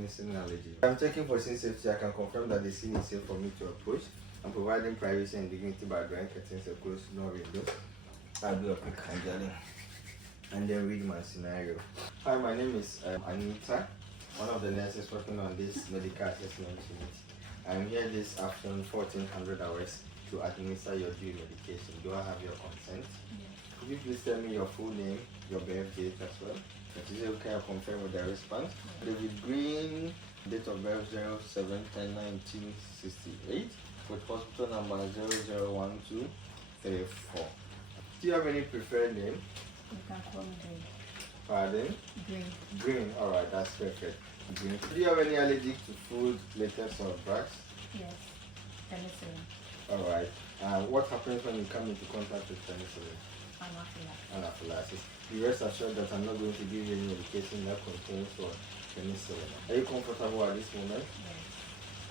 penicillin allergy. I'm checking for scene safety. I can confirm that the scene is safe for me to approach. I'm providing privacy and dignity by drawing curtains across no windows. I'll do a quick handling and then read my scenario. Hi, my name is Anita, one of the nurses working on this medical assessment unit. I'm here this afternoon, 1400 hours, to administer your due medication. Do I have your consent? Yes. Could you please tell me your full name, your birth date as well? Is it okay? I'll confirm with the response. David Green, date of birth 07/10/1968, with hospital number 001234. Do you have any preferred name? You can call me Green. Pardon? Green. Green, alright, that's perfect. Green. Do you have any allergic to food, latex, or drugs? Yes. Penicillin. Alright. What happens when you come into contact with penicillin? Anaphylaxis. Be rest assured that I'm not going to give you any medication that contains penicillin. Are you comfortable at this moment? Yes.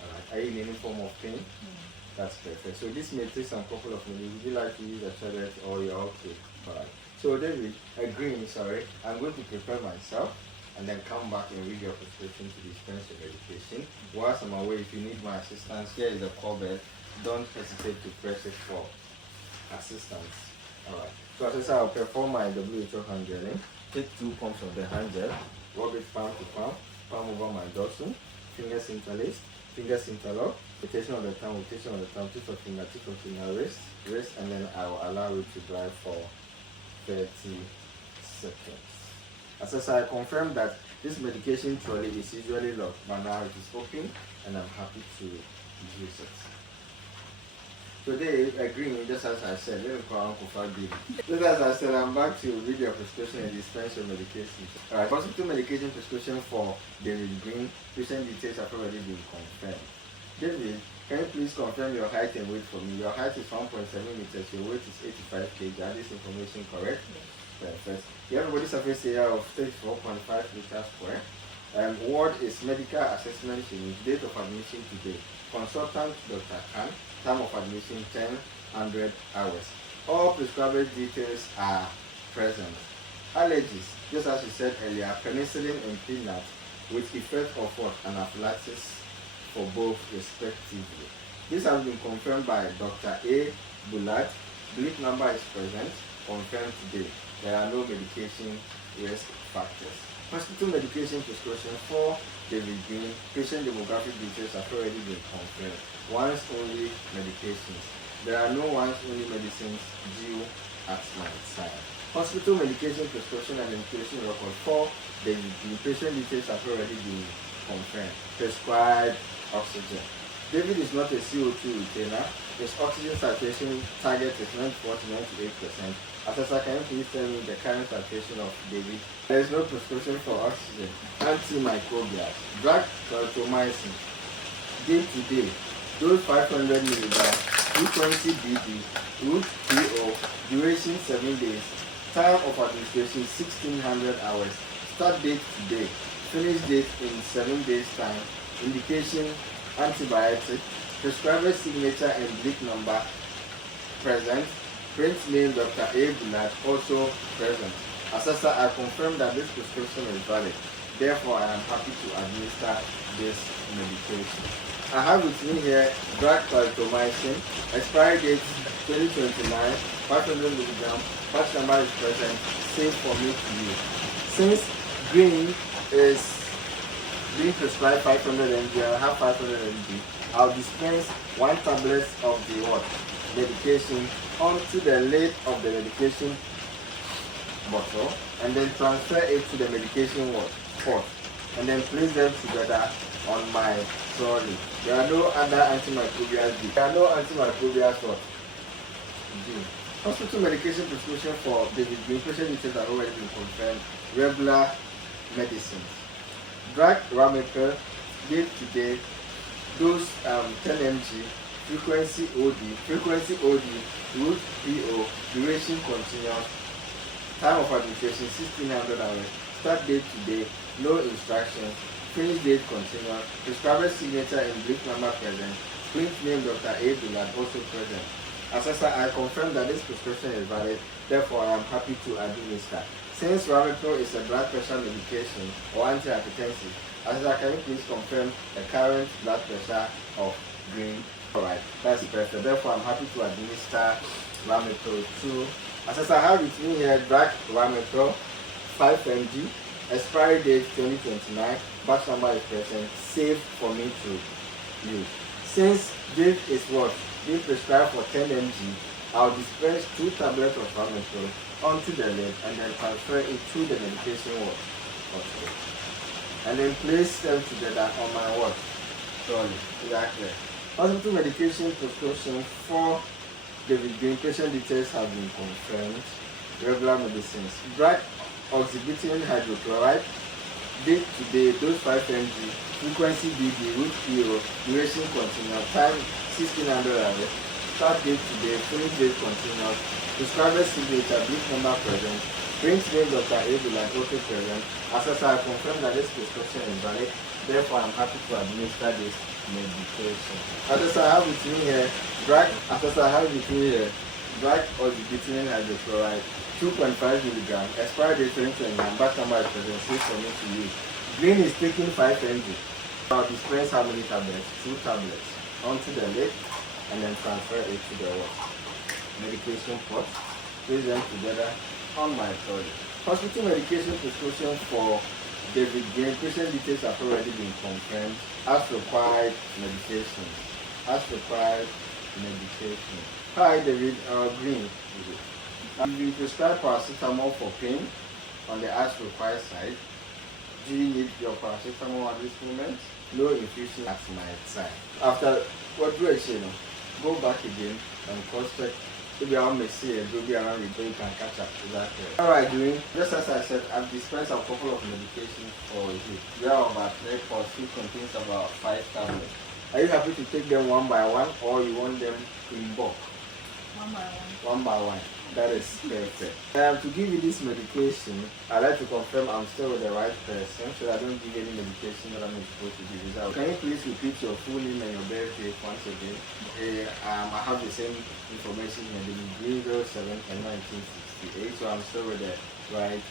Alright. Are you in any form of pain? Yes. That's perfect. So this may take some couple of minutes. Would you like to use a toilet or you're okay? Alright. So David, Green, I'm going to prepare myself and then come back and read your prescription to dispense your medication. Whilst I'm away, if you need my assistance, here is the call bell. Don't hesitate to press it for assistance. Alright. So as I said, I'll perform my WHO hand gelling. Take 2 pumps of the hand gel, rub it palm to palm over my dorsal, fingers interlaced, fingers interlock, rotation of the thumb, tip of finger, wrist, and then I will allow it to dry for 30 seconds. As I said, I confirm that this medication trolley is usually locked, but now it is open and I'm happy to use it. Today, Green, just as I said, let me call Uncle Fabi. Just as I said, I'm back to read your prescription and dispense your medication. Alright, hospital medication prescription for David Green. Patient details have already been confirmed. David, can you please confirm your height and weight for me? Your height is 1.7 meters, your weight is 85 kg. Are this information correct? Yes. Perfect. You have a body surface area of 34.5 meters square. Ward is medical assessment unit. Date of admission today. Consultant Dr. Khan. Time of admission 1000 hours. All prescriber details are present. Allergies, just as you said earlier, penicillin and peanut with effect of anaphylaxis for both respectively. This has been confirmed by Dr. A. Bulat. Bleep number is present, confirmed today. There are no medication risk factors. Hospital medication prescription for David Green. Patient demographic details have already been confirmed. Once only medications. There are no once only medicines due at my side. Hospital medication prescription and medication record for David Green. Patient details have already been confirmed. Prescribed oxygen. David is not a CO2 retainer. His oxygen saturation target is 94 to 98%. Assessor, can you please tell me the current saturation of David? There is no prescription for oxygen. Antimicrobial. Drug clarithromycin. Day to day. Dose 500 mg. 220 BD. Root PO. Duration 7 days. Time of administration 1600 hours. Start date today. Finish date in 7 days time. Indication antibiotic. Prescriber signature and bleep number present. Print name Dr. A. Bulat also present. Assessor, I confirm that this prescription is valid. Therefore, I am happy to administer this medication. I have with me here drug clarithromycin. Expiry date 2029, 500 mg. Batch number is present. Safe for me to use. Since Green is being prescribed 500 mg, I have 500 mg. I'll dispense 1 tablet of the medication onto the lid of the medication bottle and then transfer it to the medication pot and then place them together on my trolley. There are no other antimicrobials. There are no antimicrobials for hospital medication prescription for the patient details have already been confirmed. Regular medicines. Drug Ramipel, date today, dose 10 mg, frequency OD, root PO, duration continuous, time of administration 1600 hours, start date today, no instructions, finish date continuous, prescriber signature and bleep number present, print name Dr. A. Bulat also present. Assessor, I confirm that this prescription is valid, therefore I am happy to administer. Since Ramipel is a blood pressure medication or antihypertensive, Assessor, can you please confirm the current blood pressure of green? Alright, that's perfect. Therefore, I'm happy to administer Ramipril 2. Assessor, I have with me here drug Ramipril 5 mg, expiry date 2029, batch number is present, safe for me to use. Since this is what being prescribed for 10 mg, I'll dispense 2 tablets of Ramipril onto the lid and then transfer it to the medication bottle. And then place them together on my watch. Sorry, exactly. Hospital medication prescription for the patient details have been confirmed. Regular medicines. Drug oxybutynin hydrochloride. Date today, dose 5 mg. Frequency BD, root 0, duration continuous. Time 1600 hours. Start date today, finish date continuous. Prescriber signature, brief number present. Brings name Dr. Abel and okay present. Assessor, I confirm that this prescription is valid. Therefore, I'm happy to administer this medication. Assessor, I have with me here drug. Assessor, I have with me here drug oxybutynin hydrochloride 2.5 milligram. Expiry date 2029. Batch number is present. Safe for me to use. Green is taking 5 mg. I'll dispense how many tablets? 2 tablets onto the lid and then transfer it to the medication pot. Place them together on my trolley. Hospital medication prescription for David Green. Patient details have already been confirmed. As required medication. As required medication. Hi David Green. You've been prescribed paracetamol for pain on the as required side. Do you need your paracetamol at this moment? No infusion at my side. After what do I say now? Go back again and cross-check. Maybe I'll see it, maybe around the you can catch up. Exactly. Alright, doing just as I said, I've dispensed a couple of medications for you. We have about 3 pots, which contains about 5 tablets. Are you happy to take them one by one or you want them in bulk? One by one. One by one. That is perfect. To give you this medication, I'd like to confirm I'm still with the right person so I don't give any medication that I'm not supposed to give. Can you please repeat your full name and your birthday once again? I have the same information here, the 07 and 1968, so I'm still with the right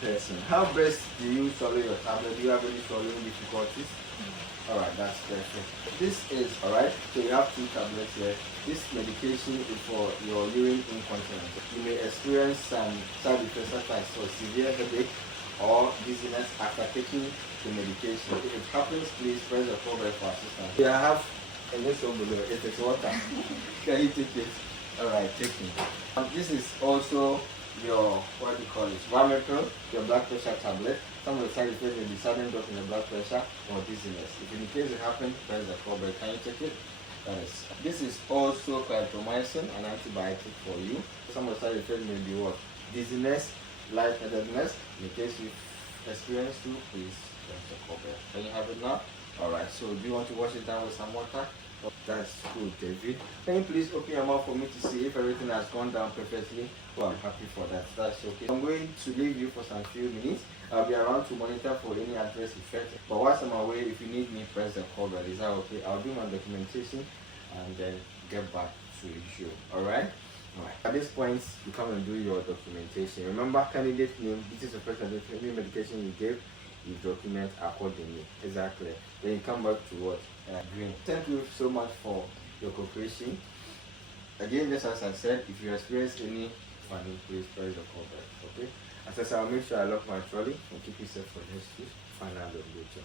person. How best do you swallow your tablet? Do you have any swallowing difficulties? Alright, that's perfect. This is alright, so you have 2 tablets here. This medication is for your urine incontinence. You may experience some side effects such as severe headache or dizziness after taking the medication. If it happens, please press the call for assistance. Here I have a list of below. It is water. Can you take it? Alright, take it. This is also your, what do you call it, Ramipril, your blood pressure tablet. Some of the side effects may be sudden drop in the blood pressure or dizziness. If in case it happens, press the call bell. Can you take it? Yes. This is also clarithromycin, an antibiotic for you. Some of the side effects may be what? Dizziness, lightheadedness. In case you experience to, please press the call bell. Can you have it now? Alright, so do you want to wash it down with some water? That's good, David. Can you please open your mouth for me to see if everything has gone down perfectly? Well, I'm happy for that. That's okay. I'm going to leave you for some few minutes. I'll be around to monitor for any adverse effect. But whilst I'm away, if you need me, press the call bell. Is that okay? I'll do my documentation and then get back to you. Alright? Alright. At this point, you come and do your documentation. Remember, candidate name, this is the first any medication you gave, you document accordingly. Exactly. Then you come back to what? Green. Thank you so much for your cooperation. Again, just as I said, if you experience any funny, please press the call back. Okay? As I said, I'll make sure I lock my trolley and keep you safe for next week. Find out the good job.